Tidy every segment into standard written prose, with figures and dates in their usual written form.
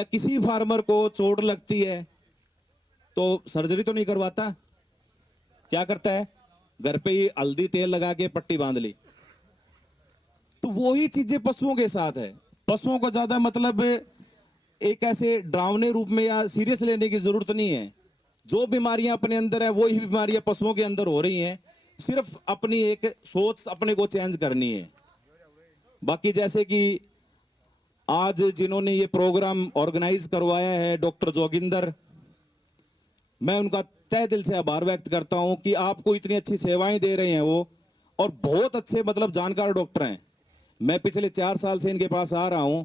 या किसी फार्मर को चोट लगती है तो सर्जरी तो नहीं करवाता, क्या करता है, घर पे ही हल्दी तेल लगा के पट्टी बांध ली। तो वही चीजें पशुओं के साथ है। पशुओं को ज्यादा मतलब एक ऐसे डरावने रूप में या सीरियस लेने की जरूरत नहीं है। जो बीमारियां अपने अंदर है वही बीमारियां पशुओं के अंदर हो रही हैं, सिर्फ अपनी एक सोच अपने को चेंज करनी है। बाकी जैसे कि आज जिन्होंने ये प्रोग्राम ऑर्गेनाइज करवाया है, डॉक्टर जोगिंदर, मैं उनका तहे दिल से आभार व्यक्त करता हूं कि आपको इतनी अच्छी सेवाएं दे रहे हैं वो, और बहुत अच्छे मतलब जानकार डॉक्टर हैं। मैं पिछले 4 साल से इनके पास आ रहा हूं,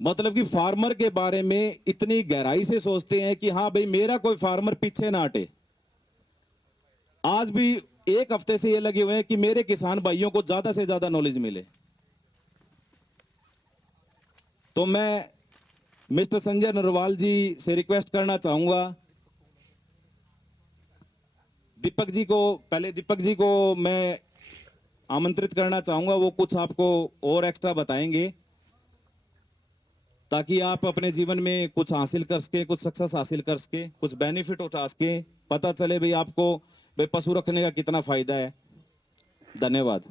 मतलब कि फार्मर के बारे में इतनी गहराई से सोचते हैं कि हाँ भाई मेरा कोई फार्मर पीछे ना हटे। आज भी 1 हफ्ते से ये लगे हुए हैं कि मेरे किसान भाइयों को ज्यादा से ज्यादा नॉलेज मिले। तो मैं मिस्टर संजय नरवाल जी से रिक्वेस्ट करना चाहूंगा, दीपक जी को, पहले दीपक जी को मैं आमंत्रित करना चाहूंगा, वो कुछ आपको और एक्स्ट्रा बताएंगे ताकि आप अपने जीवन में कुछ हासिल कर सके, कुछ सक्सेस हासिल कर सके, कुछ बेनिफिट उठा सके, पता चले भाई आपको भाई पशु रखने का कितना फायदा है। धन्यवाद।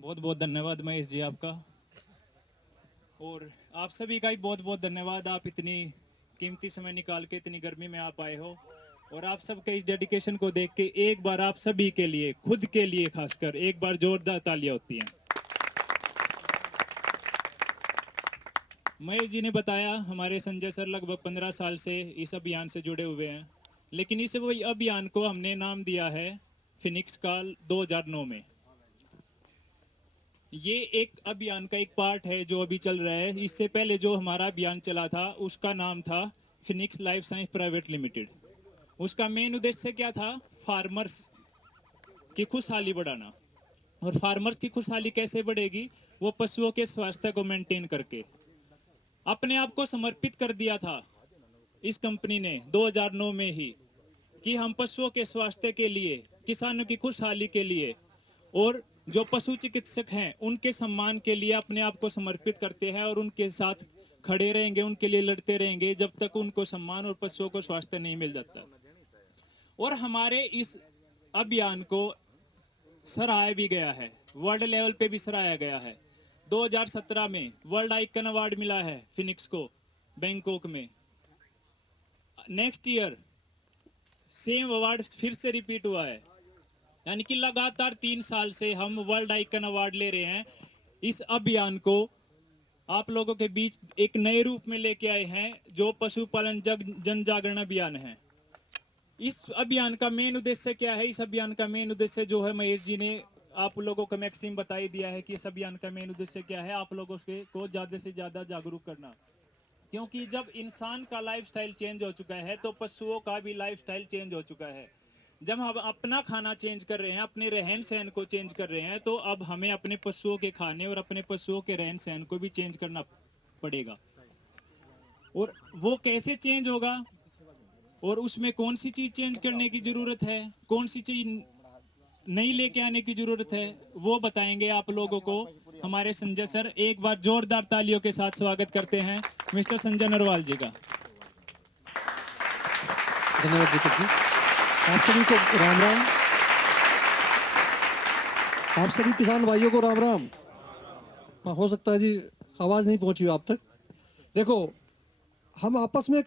बहुत बहुत धन्यवाद महेश जी आपका, और आप सभी का ही बहुत बहुत धन्यवाद। आप इतनी कीमती समय निकाल के इतनी गर्मी में आप आए हो, और आप सबके इस डेडिकेशन को देख के एक बार आप सभी के लिए, खुद के लिए खासकर एक बार जोरदार तालियां होती हैं। महेश जी ने बताया हमारे संजय सर लगभग 15 साल से इस अभियान से जुड़े हुए हैं, लेकिन इस अभियान को हमने नाम दिया है फिनिक्स काल 2009 में। ये एक अभियान का एक पार्ट है जो अभी चल रहा है। इससे पहले जो हमारा अभियान चला था उसका नाम था Phoenix life science private limited. उसका मेन उद्देश्य क्या था, फार्मर्स की खुशहाली बढ़ाना। और फार्मर्स की खुशहाली कैसे बढ़ेगी, वो पशुओं के स्वास्थ्य को मेंटेन करके। अपने आप को समर्पित कर दिया था इस कंपनी ने 2009 में ही कि हम पशुओं के स्वास्थ्य के लिए, किसानों की खुशहाली के लिए और जो पशु चिकित्सक हैं उनके सम्मान के लिए अपने आप को समर्पित करते हैं, और उनके साथ खड़े रहेंगे, उनके लिए लड़ते रहेंगे जब तक उनको सम्मान और पशुओं को स्वास्थ्य नहीं मिल जाता। और हमारे इस अभियान को सराहा भी गया है, वर्ल्ड लेवल पे भी सराहा गया है। 2017 में वर्ल्ड आइकन अवार्ड मिला है फिनिक्स को बैंकॉक में। नेक्स्ट ईयर सेम अवार्ड फिर से रिपीट हुआ है, यानी कि लगातार 3 साल से हम वर्ल्ड आइकन अवार्ड ले रहे हैं। इस अभियान को आप लोगों के बीच एक नए रूप में लेके आए हैं जो पशुपालन जन जागरण अभियान है। इस अभियान का मेन उद्देश्य क्या है, इस अभियान का मेन उद्देश्य जो है महेश जी ने आप लोगों को मैक्सिम बता ही दिया है कि इस अभियान का मेन उद्देश्य क्या है, आप लोगों को ज्यादा से ज्यादा जागरूक करना। क्योंकि जब इंसान का लाइफस्टाइल चेंज हो चुका है तो पशुओं का भी लाइफस्टाइल चेंज हो चुका है। जब हम अपना खाना चेंज कर रहे हैं, अपने रहन सहन को चेंज कर रहे हैं, तो अब हमें अपने पशुओं के खाने और अपने पशुओं के रहन सहन को भी चेंज करना पड़ेगा। और वो कैसे चेंज होगा और उसमें कौन सी चीज चेंज करने की जरूरत है, कौन सी चीज नई लेके आने की जरूरत है, वो बताएंगे आप लोगों को हमारे संजय सर। एक बार जोरदार तालियों के साथ स्वागत करते हैं मिस्टर संजय नरवाल जी का। धन्यवाद दीपक जी। आप सभी को राम राम। आप सभी किसान भाइयों को राम राम। हो सकता है जी आवाज नहीं पहुंची आप तक। देखो, हम आपस में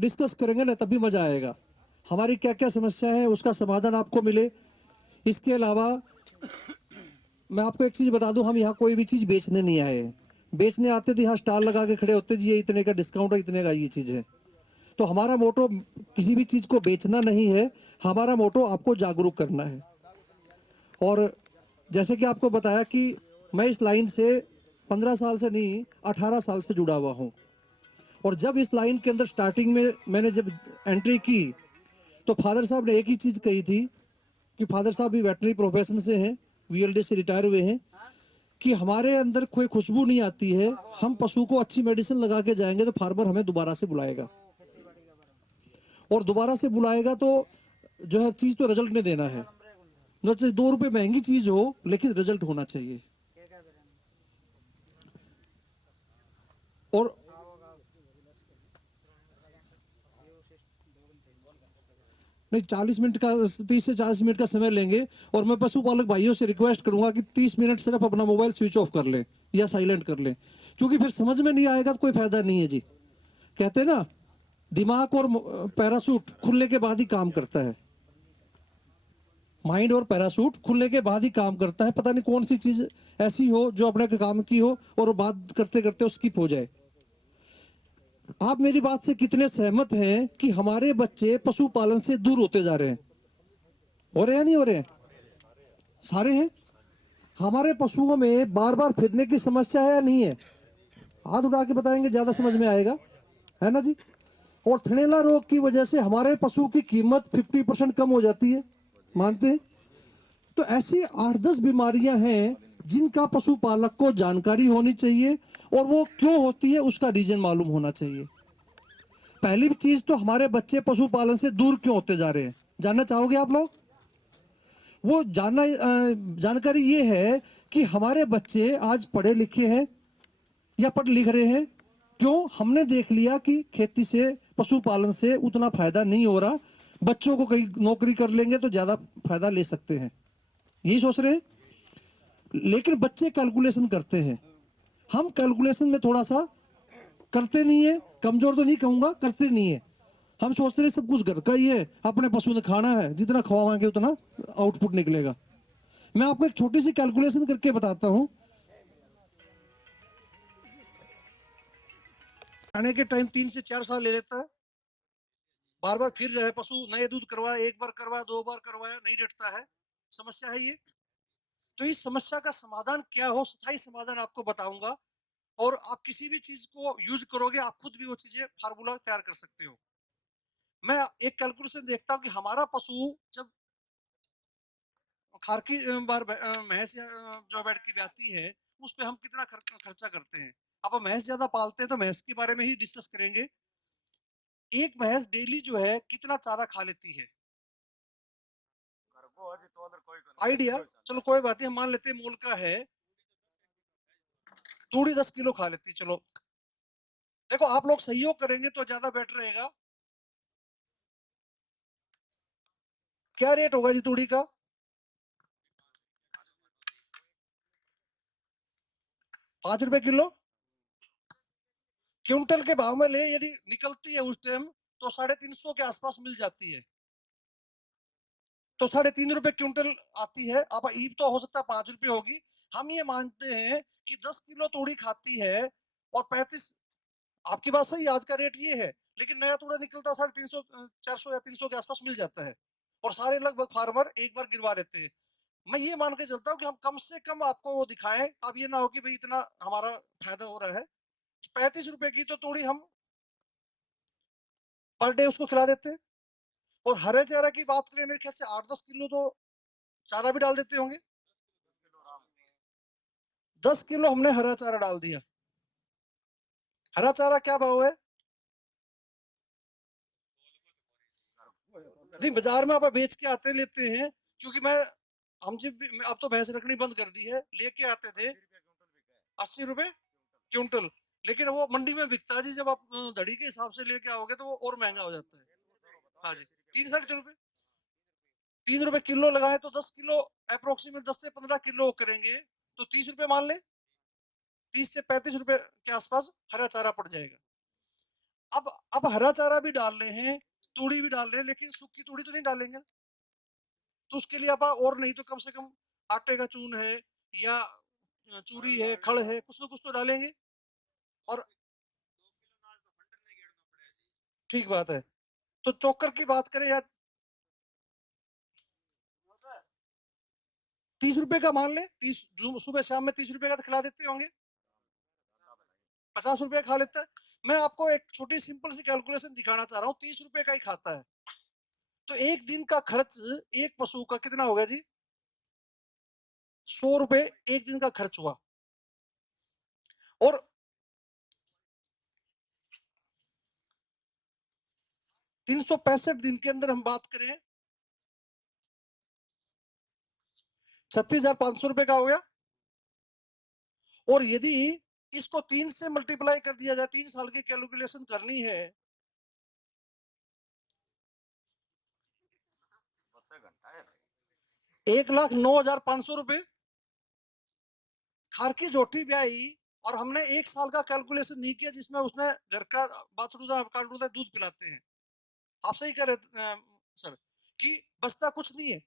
डिस्कस करेंगे ना तभी मजा आएगा। हमारी क्या क्या समस्या है उसका समाधान आपको मिले। इसके अलावा मैं आपको एक चीज बता दूं, हम यहाँ कोई भी चीज बेचने नहीं आए। बेचने आते तो यहाँ स्टॉल लगा के खड़े होते जी ये इतने का डिस्काउंट है, इतने का ये चीज है। तो हमारा मोटो किसी भी चीज को बेचना नहीं है, हमारा मोटो आपको जागरूक करना है। और जैसे कि आपको बताया कि मैं इस लाइन से 15 साल से नहीं 18 साल से जुड़ा हुआ हूँ। और जब इस लाइन के अंदर स्टार्टिंग में मैंने जब एंट्री की तो फादर साहब ने एक ही चीज कही थी कि फादर साहब भी वेटनरी प्रोफेशन से हैं, वीएलडी से रिटायर हुए हैं, कि हमारे अंदर कोई खुशबू नहीं आती है, हम पशु को अच्छी मेडिसिन लगा के जाएंगे तो फार्मर हमें दोबारा से बुलाएगा। और दोबारा से बुलाएगा तो जो है चीज तो रिजल्ट में देना है। न चाहे 2 रुपए महंगी चीज हो लेकिन रिजल्ट होना चाहिए। और नहीं 40 मिनट का 30 से 40 मिनट का समय लेंगे। और मैं पशुपालक भाइयों से रिक्वेस्ट करूंगा कि 30 मिनट सिर्फ अपना मोबाइल स्विच ऑफ कर लें या साइलेंट कर लें, क्योंकि फिर समझ में नहीं आएगा तो कोई फायदा नहीं है जी। कहते हैं ना, दिमाग और पैराशूट खुलने के बाद ही काम करता है। माइंड और पैराशूट खुलने के बाद ही काम करता है। पता नहीं कौन सी चीज ऐसी हो जो अपने काम की हो और बात करते करते स्किप हो जाए। आप मेरी बात से कितने सहमत हैं कि हमारे बच्चे पशुपालन से दूर होते जा रहे हैं? हो रहे हैं नहीं हो रहे हैं? सारे हैं। हमारे पशुओं में बार बार फिरने की समस्या है या नहीं है? हाथ उठा के बताएंगे, ज्यादा समझ में आएगा, है ना जी। और थनैला रोग की वजह से हमारे पशु की कीमत 50% कम हो जाती है, मानते हैं? तो ऐसी 8-10 बीमारियां हैं जिनका पशुपालक को जानकारी होनी चाहिए, और वो क्यों होती है उसका रीजन मालूम होना चाहिए। पहली चीज तो हमारे बच्चे पशुपालन से दूर क्यों होते जा रहे हैं, जानना चाहोगे आप लोग? वो जानकारी ये है कि हमारे बच्चे आज पढ़े लिखे हैं या पढ़ लिख रहे हैं। क्यों? हमने देख लिया कि खेती से, पशुपालन से उतना फायदा नहीं हो रहा, बच्चों को कहीं नौकरी कर लेंगे तो ज्यादा फायदा ले सकते हैं, यही सोच रहे हैं। लेकिन बच्चे कैलकुलेशन करते हैं, हम कैलकुलेशन में थोड़ा सा करते नहीं है। कमजोर तो नहीं कहूंगा, करते नहीं है। हम सोचते हैं सब कुछ घर का ही है, अपने पशु ने खाना है, जितना खवाएंगे उतना आउटपुट निकलेगा। मैं आपको एक छोटी सी कैलकुलेशन करके बताता हूं। आने के टाइम 3 से 4 साल ले लेता है, बार बार फिर रहे पशु, नए दूध करवाया, एक बार करवाया, 2 बार करवाया, नहीं डटता है। समस्या है ये। तो इस समस्या का समाधान क्या हो, स्थायी समाधान आपको बताऊंगा। और आप किसी भी चीज को यूज करोगे, आप खुद भी वो चीजें फार्मूला तैयार कर सकते हो। मैं एक कैलकुलेशन देखता हूँ कि हमारा पशु जब खार की बार भैंस या जो बैठ की ब्याती है, उस पे हम कितना खर्चा करते हैं। अब भैंस ज्यादा पालते हैं तो भैंस के बारे में ही डिस्कस करेंगे। एक भैंस डेली जो है कितना चारा खा लेती है, आइडिया? चलो कोई बात नहीं, हम मान लेते हैं मोल का है, तूड़ी 10 किलो खा लेती। चलो देखो, आप लोग सहयोग करेंगे तो ज्यादा बेटर रहेगा। क्या रेट होगा जी तूड़ी का? 5 रुपए किलो। क्विंटल के भाव में ले, यदि निकलती है उस टाइम तो 350 के आसपास मिल जाती है, तो 3.5 रुपए क्विंटल आती है। अब ईब तो हो सकता है 5 रुपए होगी। हम ये मानते हैं कि 10 किलो तूड़ी खाती है और 35, आपकी बात सही, आज का रेट ये है, लेकिन नया तूड़ा निकलता 350, 400 या 300 के आसपास मिल जाता है, और सारे लगभग फार्मर एक बार गिरवा लेते हैं। मैं ये मान के चलता हूँ कि हम कम से कम आपको वो दिखाएं। अब ये ना हो कि भाई इतना हमारा फायदा हो रहा है। 35 रुपए की तो तूड़ी हम पर डे उसको खिला देते हैं। और हरे चारा की बात करें, मेरे ख्याल से 8-10 किलो तो चारा भी डाल देते होंगे। 10 किलो हमने हरा चारा डाल दिया। हरा चारा क्या भाव है? नहीं, बाजार में आप बेच के आते लेते हैं, क्योंकि हम जब अब तो भैंस रखनी बंद कर दी है, लेके आते थे 80 रुपए क्विंटल। लेकिन वो मंडी में बिकता है जी, जब आप धड़ी के हिसाब से लेके आओगे तो वो और महंगा हो जाता है। हाँ जी, 3-3.5 रुपए। 3 रुपए किलो लगाए तो 10 किलो, अप्रोक्सीमेट 10 से 15 किलो करेंगे, तो 30 रुपए मान ले, 30 से 35 रुपए के आसपास हरा चारा पड़ जाएगा। अब हरा चारा भी डाल रहे हैं, तूड़ी भी डाल रहे हैं, लेकिन सूखी तूड़ी तो नहीं डालेंगे। तो उसके लिए आप, और नहीं तो कम से कम आटे का चून है या चूरी है, खड़ है, कुछ ना कुछ तो डालेंगे। और ठीक बात है। तो चोकर की बात करें या 30 रुपए का मान ले, 30 सुबह शाम में 30 रुपए का तो खिला देते होंगे, 50 रुपए खा लेता है। मैं आपको एक छोटी सिंपल सी कैलकुलेशन दिखाना चाह रहा हूँ, 30 रुपए का ही खाता है, तो एक दिन का खर्च एक पशु का कितना होगा जी? 100 रुपए एक दिन का खर्च हुआ। और 365 दिन के अंदर हम बात करें, 36,500 रुपए का हो गया। और यदि इसको 3 से मल्टीप्लाई कर दिया जाए, 3 साल की कैलकुलेशन करनी है, 1,09,500 रुपए। खारकी जोटी ब्याई और हमने 1 साल का कैलकुलेशन नहीं किया जिसमें उसने घर का बाथरूम का दूध पिलाते हैं। आप सही कह रहे सर कि बचता कुछ नहीं है।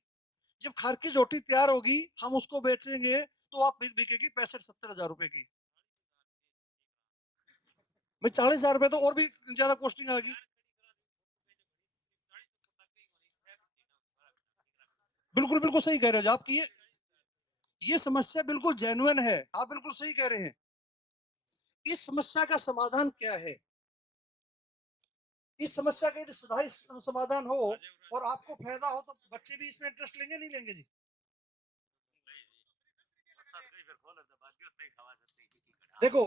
जब खारकी जोटी तैयार होगी हम उसको बेचेंगे तो आप बिकेगी 65-70 हजार रुपए की। भाई 40,000 रुपए तो और भी ज्यादा कॉस्टिंग आ गई। बिल्कुल बिल्कुल सही कह रहे हो आपकी ये समस्या बिल्कुल जेन्युइन है। आप बिल्कुल सही कह रहे हैं। इस समस्या का समाधान क्या है? इस समस्या का यदि स्थायी समाधान हो और आपको फायदा हो तो बच्चे भी इसमें इंटरेस्ट लेंगे नहीं लेंगे जी? देखो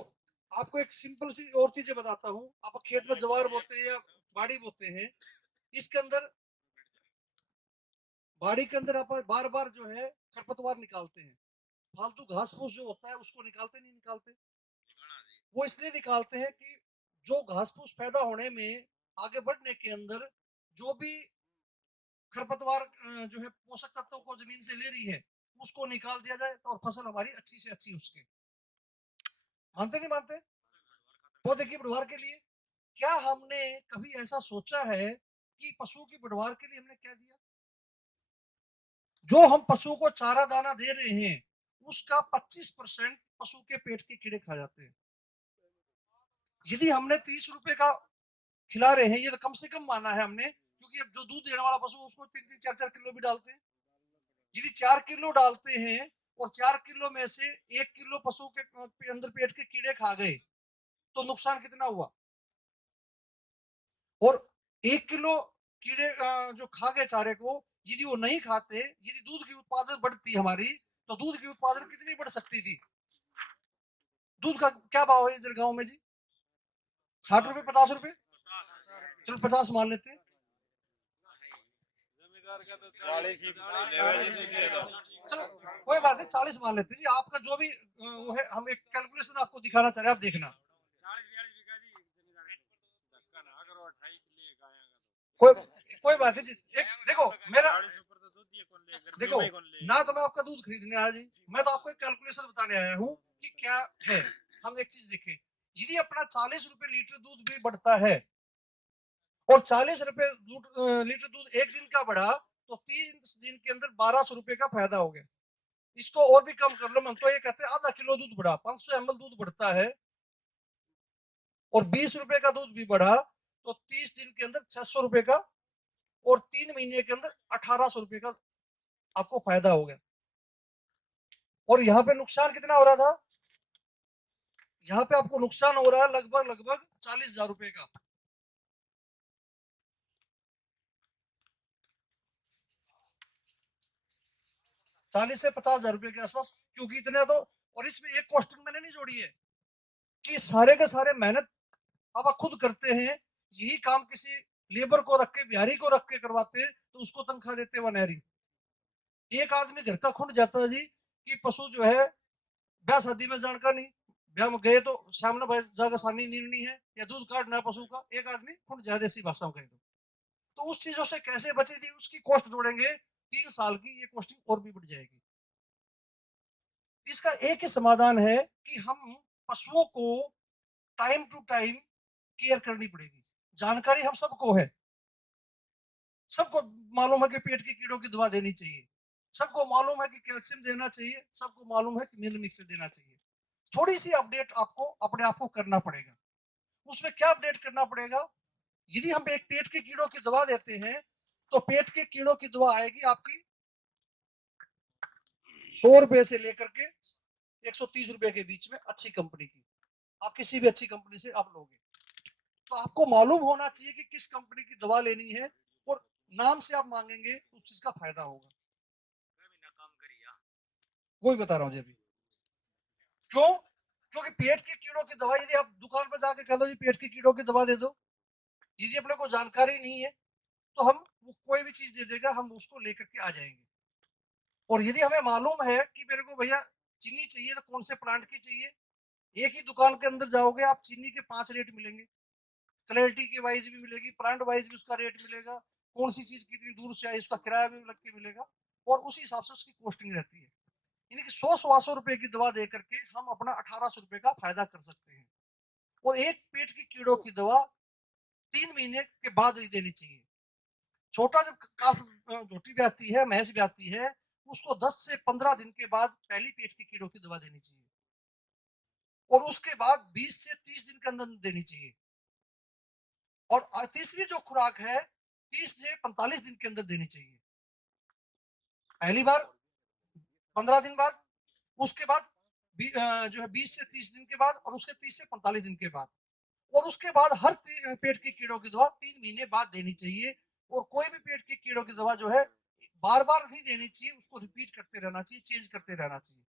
आपको एक सिंपल सी और चीजें बताता हूँ। आप खेत में ज्वार बोते हैं या बाड़ी बोते हैं, इसके अंदर बाड़ी के अंदर आप बार बार जो है खरपतवार निकालते हैं, फालतू घास फूस जो होता है उसको निकालते नहीं निकालते? वो इसलिए निकालते हैं कि जो घास फूस पैदा होने में आगे बढ़ने के अंदर जो भी खरपतवार जो है पोषक तत्वों को जमीन से ले रही है उसको निकाल दिया जाए और फसल हमारी अच्छी से अच्छी उसके। मानते नहीं मानते? पौधे की बढ़वार के लिए क्या हमने कभी ऐसा सोचा है कि पशु की बढ़वार के लिए हमने क्या दिया? जो हम पशु को चारा दाना दे रहे हैं उसका 25% पशु के पेट के कीड़े खा जाते हैं। यदि हमने 30 रुपए का खिला रहे हैं, ये तो कम से कम माना है हमने, क्योंकि अब जो दूध देने वाला पशु उसको 3-3, 4-4 किलो भी डालते हैं। यदि 4 किलो डालते हैं और 4 किलो में से 1 किलो पशु के अंदर पेट के कीड़े खा गए तो नुकसान कितना हुआ? और 1 किलो कीड़े जो खा गए चारे को, यदि वो नहीं खाते, यदि दूध की उत्पादन बढ़ती हमारी तो दूध की उत्पादन कितनी बढ़ सकती थी? दूध का क्या भाव है इधर गांव में जी? 60 रुपए, 50 रुपए, चलो 50 मान लेते हैं। चलो कोई बात नहीं, 40 मान लेते जी। आपका जो भी वो है, हम एक कैलकुलेशन आपको दिखाना चाह रहे हैं, आप देखना। कोई कोई बात नहीं जी। देखो मेरा, देखो ना तो मैं आपका दूध खरीदने आया जी, मैं तो आपको एक कैलकुलेशन बताने आया हूँ कि क्या है। हम एक चीज देखें, यदि अपना 40 रुपए लीटर दूध भी बढ़ता है और 40 रुपए लीटर दूध एक दिन का बढ़ा तो 3 दिन के अंदर 1200 रुपए का फायदा हो गया। इसको और भी कम कर लो, हम तो ये कहते हैं आधा किलो दूध बढ़ा, 500 ml दूध बढ़ता है और 20 रुपए का दूध भी बढ़ा तो 30 दिन के अंदर 600 रुपए का और 3 महीने के अंदर 1800 रुपए का आपको फायदा हो गया। और यहाँ पे नुकसान कितना हो रहा था? यहाँ पे आपको नुकसान हो रहा है लगभग 40,000 रुपए का। 40 से 50,000 रुपए के आसपास, क्योंकि इतने तो। और इसमें एक कॉस्टिंग मैंने नहीं जोड़ी है कि सारे के सारे मेहनत अब आप खुद करते हैं। यही काम किसी लेबर को रख के, बिहारी को रख के करवाते तो उसको तनख्वाह देते वनहरी। एक आदमी घर का खुंड जाता है जी कि पशु जो है ब्याह शादी में जानका नहीं, ब्याह में गए तो सामने भाई जगह सानी नीरनी है या दूध काटना है पशु का, एक आदमी खुंड जाए देसी भाषा में कहे तो उस चीजों से कैसे बचे थी, उसकी कॉस्ट जोड़ेंगे 3 साल की, ये कॉस्टिंग और भी बढ़ जाएगी। इसका एक ही समाधान है कि हम पशुओं को टाइम टू टाइम केयर करनी पड़ेगी। जानकारी हम सबको है, सबको मालूम है कि पेट की कीड़ों की दवा देनी चाहिए, सबको मालूम है कि कैल्शियम देना चाहिए, सबको मालूम है कि मिनरल मिक्सर देना चाहिए। थोड़ी सी अपडेट आपको अपने आप को करना पड़ेगा। उसमें क्या अपडेट करना पड़ेगा? यदि हम एक पेट के कीड़ों की दवा देते हैं तो पेट के कीड़ों की दवा आएगी आपकी 100 रुपए से लेकर के 130 रुपए के बीच में, अच्छी कंपनी की। आप किसी भी अच्छी कंपनी से आप लोगे तो आपको मालूम होना चाहिए कि किस कंपनी की दवा लेनी है और नाम से आप मांगेंगे उस चीज का फायदा होगा। वही बता रहा हूँ जी अभी। क्यों? क्योंकि पेट के कीड़ों की दवा यदि आप दुकान पर जाके कह दो जी पेट के कीड़ों की दवा दे दो, यदि अपने को जानकारी नहीं है तो हम वो कोई भी चीज दे देगा, हम उसको लेकर के आ जाएंगे। और यदि हमें मालूम है कि मेरे को भैया चीनी चाहिए तो कौन से प्लांट की चाहिए, एक ही दुकान के अंदर जाओगे आप, चीनी के 5 रेट मिलेंगे, क्लैरिटी के वाइज भी मिलेगी, ब्रांड वाइज भी उसका रेट मिलेगा, कौन सी चीज कितनी दूर से आई उसका किराया भी लग के मिलेगा, और उसी हिसाब से उसकी कॉस्टिंग रहती है। यानी कि 100-125 रुपए की दवा दे करके हम अपना 1800 रुपए का फायदा कर सकते हैं। और एक पेट की कीड़ों की दवा 3 महीने के बाद ही देनी चाहिए। छोटा जब काफ झोटी भी आती है, महज भी आती है, उसको 10 से 15 दिन के बाद पहली पेट की कीड़ों की दवा देनी चाहिए, और उसके बाद 20 से 30 दिन के अंदर देनी चाहिए। और तीसरी जो खुराक है 30 से 45 दिन के अंदर देनी चाहिए। पहली बार 15 दिन बाद, उसके बाद जो है 20 से 30 दिन के बाद, और उसके 30 से 45 दिन के बाद, और उसके बाद हर पेट की कीड़ों की दवा 3 महीने बाद देनी चाहिए। और कोई भी पेट की कीड़ों की दवा जो है बार बार नहीं देनी चाहिए, उसको रिपीट करते रहना चाहिए, चेंज करते रहना चाहिए।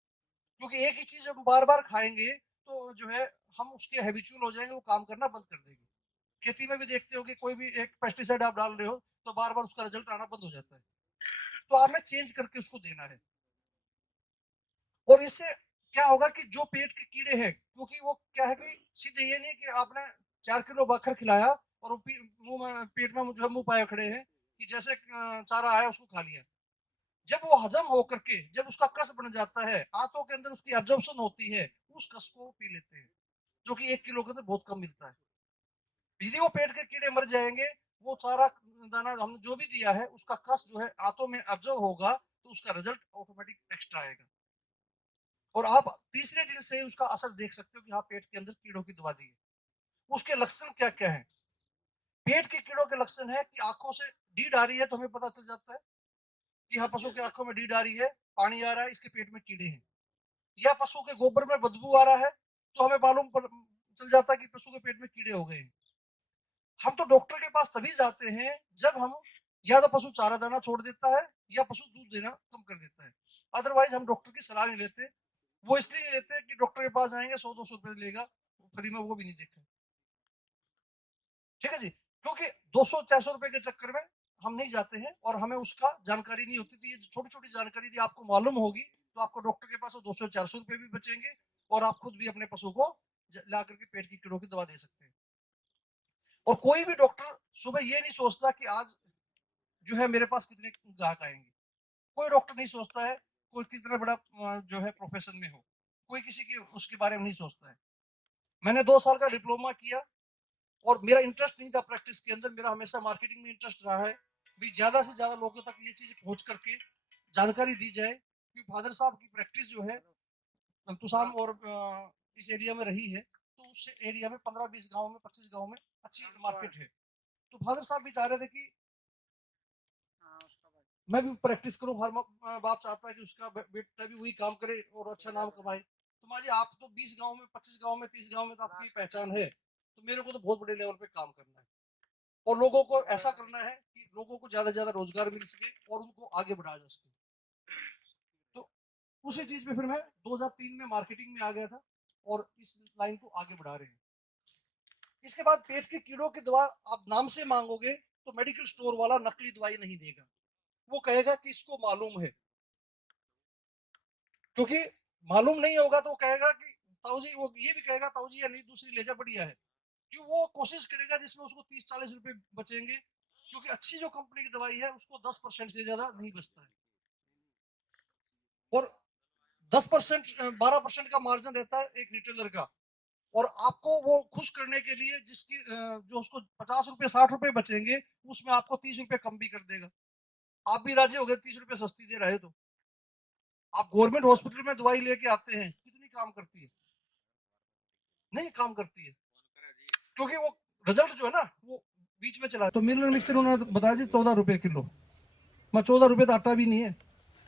क्योंकि एक ही चीज हम बार बार खाएंगे तो जो है हम उसके हैबिचुअल हो जाएंगे, वो काम करना बंद कर देंगे। खेती में भी देखते हो कि कोई भी एक पेस्टिसाइड आप डाल रहे हो तो बार बार उसका रिजल्ट आना बंद हो जाता है, तो आपने चेंज करके उसको देना है। और इससे क्या होगा कि जो पेट के कीड़े हैं, क्योंकि वो क्या है कि सीधे ये नहीं कि आपने 4 किलो बखर खिलाया और मुंह में पेट में जो है मुंह पाए खड़े हैं कि जैसे चारा आया उसको खा लिया। जब वो हजम होकर के जब उसका कस बन जाता है, आंतों के अंदर उसकी एब्जॉर्प्शन होती है, उस कस को पी लेते हैं, जो कि 1 किलो के अंदर बहुत कम मिलता है। यदि वो पेट के कीड़े मर जाएंगे, वो चारा दाना हमने जो भी दिया है उसका कस जो है आंतों में एब्जॉर्ब होगा, तो उसका रिजल्ट ऑटोमेटिक एक्स्ट्रा आएगा। और आप तीसरे दिन से ही उसका असर देख सकते हो कि हाँ पेट के अंदर कीड़ों की दवा दी है। उसके लक्षण क्या क्या है? पेट के कीड़ों के लक्षण है कि आंखों से नीड आ रही है तो हमें पता चल जाता है कि हाँ पशु की आंखों में नीड आ रही है, पानी आ रहा है, इसके पेट में कीड़े हैं। या पशु के गोबर में बदबू आ रहा है तो हमें चल जाता है कि पशु के पेट में कीड़े हो गए हैं। हम तो डॉक्टर के पास तभी जाते हैं जब हम या तो पशु चारा दाना छोड़ देता है या पशु दूध देना कम कर देता है। अदरवाइज हम डॉक्टर की सलाह नहीं लेते। वो इसलिए नहीं लेते कि डॉक्टर के पास जाएंगे 100-200 रुपए लेगा, फ्री में वो भी नहीं देखा। ठीक है जी, क्योंकि 200-400 रुपए के चक्कर में हम नहीं जाते हैं और हमें उसका जानकारी नहीं होती। तो ये छोटी छोटी जानकारी यदि आपको मालूम होगी तो आपको डॉक्टर के पास 200-400 रुपए भी बचेंगे, और आप खुद भी अपने पशु को ला करके पेट की कीड़ों की दवा दे सकते हैं। और कोई भी डॉक्टर सुबह ये नहीं सोचता कि आज जो है मेरे पास कितने ग्राहक आएंगे। कोई डॉक्टर नहीं सोचता है कोई कितना बड़ा जो है प्रोफेशन में हो, कोई किसी की उसके बारे में नहीं सोचता है। मैंने 2 साल का डिप्लोमा किया और मेरा इंटरेस्ट नहीं था प्रैक्टिस के अंदर, मेरा हमेशा मार्केटिंग में इंटरेस्ट रहा है। भी ज्यादा से ज्यादा लोगों तक ये चीज पहुंच करके जानकारी दी जाए। कि फादर साहब की प्रैक्टिस जो है तुसाम और इस एरिया में रही है, तो उस एरिया में 15-20 गांव में 25 गांव में अच्छी मार्केट है। तो फादर साहब भी चाह रहे थे कि मैं भी प्रैक्टिस करूं। हर बाप चाहता है कि उसका बेटा भी वही काम करे और अच्छा नाम कमाए। तो माँ जी आप तो 20 गांव में 25 गांव में 30 गांव में तो आपकी पहचान है, तो मेरे को तो बहुत बड़े लेवल पे काम करना है और लोगों को ऐसा करना है कि लोगों को ज्यादा से ज्यादा रोजगार मिल सके और उनको आगे बढ़ाया जा सके। तो उसी चीज में फिर मैं 2003 में मार्केटिंग में आ गया था और इस लाइन को आगे बढ़ा रहे हैं। इसके बाद पेट के कीड़ों की दवा आप नाम से मांगोगे तो मेडिकल स्टोर वाला नकली दवाई नहीं देगा, वो कहेगा कि इसको मालूम है। क्योंकि मालूम नहीं होगा तो वो कहेगा कि ताऊजी, वो ये भी कहेगा ताऊजी या नहीं दूसरी ले जा बढ़िया है। क्यों वो कोशिश करेगा जिसमें उसको 30-40 रुपए बचेंगे, क्योंकि अच्छी जो कंपनी की दवाई है उसको 10% से ज्यादा नहीं बचता है। और 10% 12% का मार्जिन रहता है एक रिटेलर का। और आपको वो खुश करने के लिए जिसकी जो उसको 50 रुपए 60 रुपए बचेंगे, उसमें आपको 30 रुपए कम भी कर देगा। आप भी राजी हो गए 30 रुपए सस्ती दे रहे तो। आप गवर्नमेंट हॉस्पिटल में दवाई लेके आते हैं, कितनी काम करती है? नहीं काम करती है, क्योंकि वो रिजल्ट जो है ना वो बीच में चला। तो मिनरल मिक्सचर उन्होंने बताया जी 14 रुपए किलो। मैं 14 रुपए तो आटा भी नहीं है,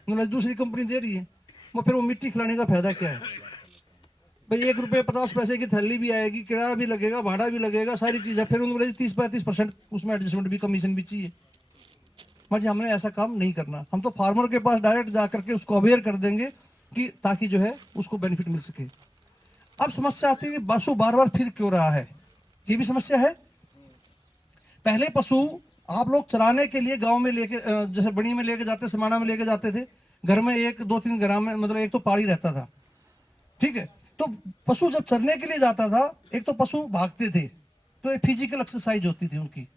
उन्होंने दूसरी कंपनी दे रही है। मैं फिर वो मिट्टी खिलाने का फायदा क्या है भाई? 1 रुपये 50 पैसे की थैली भी आएगी, किराया भी लगेगा, भाड़ा भी लगेगा, सारी चीजें। फिर उन्होंने 30-35% उसमें एडजस्टमेंट भी, कमीशन भी चाहिए। जी हमने ऐसा काम नहीं करना। हम तो फार्मर के पास डायरेक्ट जाकर के उसको अवेयर कर देंगे कि ताकि जो है उसको बेनिफिट मिल सके। अब समस्या आती है कि पशु बार बार फिर क्यों रहा है, ये भी समस्या है। पहले पशु आप लोग चराने के लिए गांव में लेके जैसे बड़ी में लेके जाते, समाना में लेके जाते थे, घर में 1-2-3 ग्राम में, मतलब एक तो पाड़ी रहता था, ठीक है। तो पशु जब चरने के लिए जाता था, एक तो पशु भागते थे, तो एक फिजिकल एक्सरसाइज होती थी उनकी।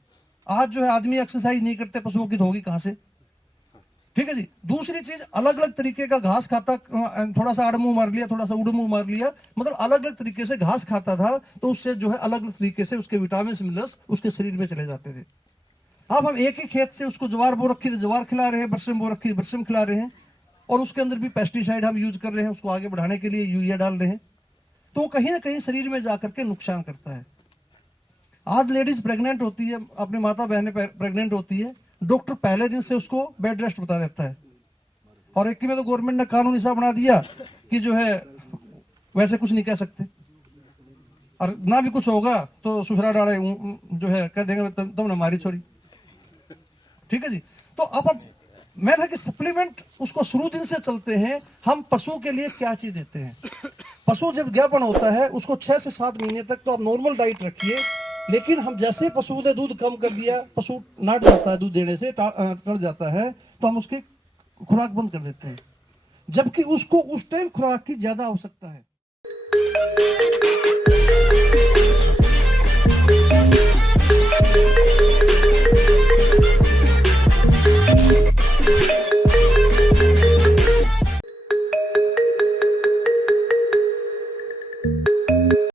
आज जो है आदमी एक्सरसाइज नहीं करते, पशुओं की तो होगी कहां से, ठीक है जी। दूसरी चीज, अलग अलग तरीके का घास खाता, थोड़ा सा आड़ मुंह मार लिया, थोड़ा सा उड़ मुंह मार लिया, मतलब अलग अलग तरीके से घास खाता था, तो उससे जो है अलग अलग तरीके से उसके विटामिन मिनरल्स उसके शरीर में चले जाते थे। अब हम एक ही खेत से उसको ज्वार बो रखी थी जवार खिला रहे हैं, बरसम बो रखी थी बरसम खिला रहे हैं, और उसके अंदर भी पेस्टिसाइड हम यूज कर रहे हैं, उसको आगे बढ़ाने के लिए यूरिया डाल रहे हैं, तो वो कहीं ना कहीं शरीर में जाकर के नुकसान करता है। आज लेडीज प्रेग्नेंट होती है, अपनी माता बहनें प्रेग्नेंट होती है, डॉक्टर पहले दिन से उसको बेड रेस्ट बता देता है, और एक में तो गवर्नमेंट ने कानून ऐसा बना दिया कि जो है वैसे कुछ नहीं कह सकते, और ना भी कुछ होगा तो सुसरा डाले जो है कह देंगे तुमने हमारी छोरी, ठीक है जी। तो अब मैं था कि सप्लीमेंट उसको शुरू दिन से चलते हैं। हम पशु के लिए क्या चीज देते हैं, पशु जब ज्ञापन होता है उसको 6 से 7 महीने तक तो आप नॉर्मल डाइट रखिए, लेकिन हम जैसे पशु ने दूध कम कर दिया, पशु नाट जाता है दूध देने से, टल जाता है, तो हम उसकी खुराक बंद कर देते हैं, जबकि उसको उस टाइम खुराक की ज्यादा आवश्यकता है।